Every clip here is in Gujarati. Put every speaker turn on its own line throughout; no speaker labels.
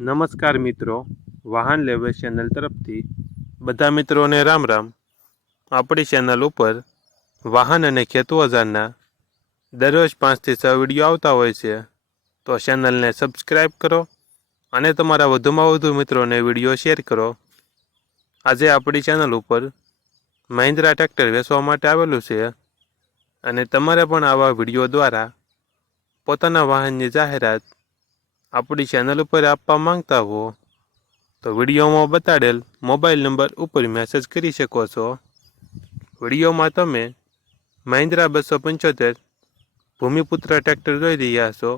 નમસ્કાર મિત્રો, વાહન લેવે ચેનલ તરફથી બધા મિત્રોને રામ રામ. આપણી ચેનલ ઉપર વાહન અને ખેતુ હજારના દરરોજ પાંચથી છ વીડિયો આવતા હોય છે. તો ચેનલને સબસ્ક્રાઈબ કરો અને તમારા વધુમાં વધુ મિત્રોને વીડિયો શેર કરો. આજે આપણી ચેનલ ઉપર મહિન્દ્રા ટ્રેક્ટર વેચવા માટે આવેલું છે અને તમારે પણ આવા વીડિયો દ્વારા પોતાના વાહનની જાહેરાત આપણી ચેનલ ઉપર આપવા માંગતા હો, તો વિડીયોમાં બતાડેલ મોબાઈલ નંબર ઉપર મેસેજ કરી શકો છો. વિડીયોમાં તમે મહિન્દ્રા બસો પંચોતેર ભૂમિપુત્ર ટ્રેક્ટર જોઈ રહ્યા છો.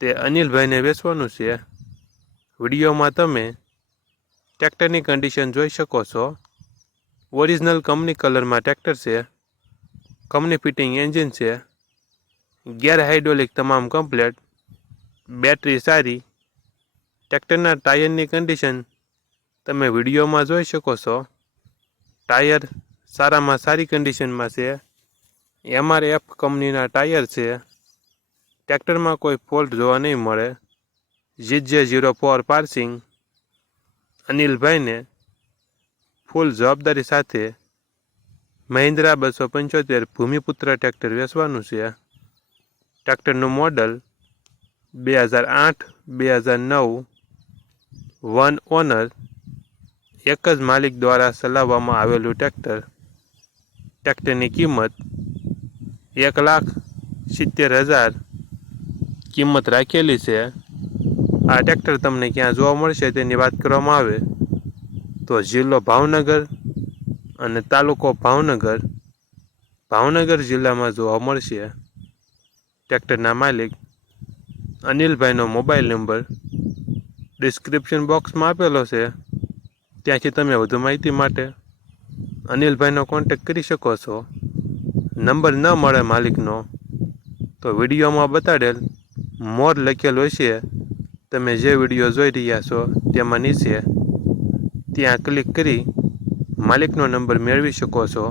તે અનિલભાઈને વેચવાનું છે. વિડીયોમાં તમે ટ્રેક્ટરની કન્ડિશન જોઈ શકો છો. ઓરિજિનલ કંપની કલરમાં ટ્રેક્ટર છે. કંપની ફિટિંગ એન્જિન છે. ગેર હાઇડ્રોલિક તમામ કમ્પ્લેટ બેટરી સારી, ટ્રેક્ટરના ટાયરની કન્ડિશન તમે વિડીયોમાં જોઈ શકો છો. ટાયર સારામાં સારી કન્ડિશનમાં છે. એમઆરએફ કંપનીના ટાયર છે. ટ્રેક્ટરમાં કોઈ ફોલ્ટ જોવા નહીં મળે. GJ zero four passing. અનિલભાઈને full જવાબદારી સાથે મહિન્દ્રા બસો પંચોતેર ભૂમિપુત્ર ટ્રેક્ટર વેચવાનું છે. ટ્રેક્ટરનું મોડલ બે હજાર આઠ, બે હજાર નવ, વન ઓનર, એક જ માલિક દ્વારા ચલાવવામાં આવેલું ટ્રેક્ટર. ટ્રેક્ટરની કિંમત એક લાખ સિત્તેર હજાર કિંમત રાખેલી છે. આ ટ્રેક્ટર તમને ક્યાં જોવા મળશે તેની વાત કરવામાં આવે તો જિલ્લો ભાવનગર અને તાલુકો ભાવનગર. ભાવનગર જિલ્લામાં જોવા મળશે. ટ્રેક્ટરના માલિક અનિલભાઈનો મોબાઈલ નંબર ડિસ્ક્રિપ્શન બોક્સમાં આપેલો છે. ત્યાંથી તમે વધુ માહિતી માટે અનિલભાઈનો કોન્ટેક કરી શકો છો. નંબર ન મળે માલિકનો, તો વિડીયોમાં બતાડેલ મોર લખેલો છે તમે જે વીડિયો જોઈ રહ્યા છો તેમાં નીચે ત્યાં ક્લિક કરી માલિકનો નંબર મેળવી શકો છો.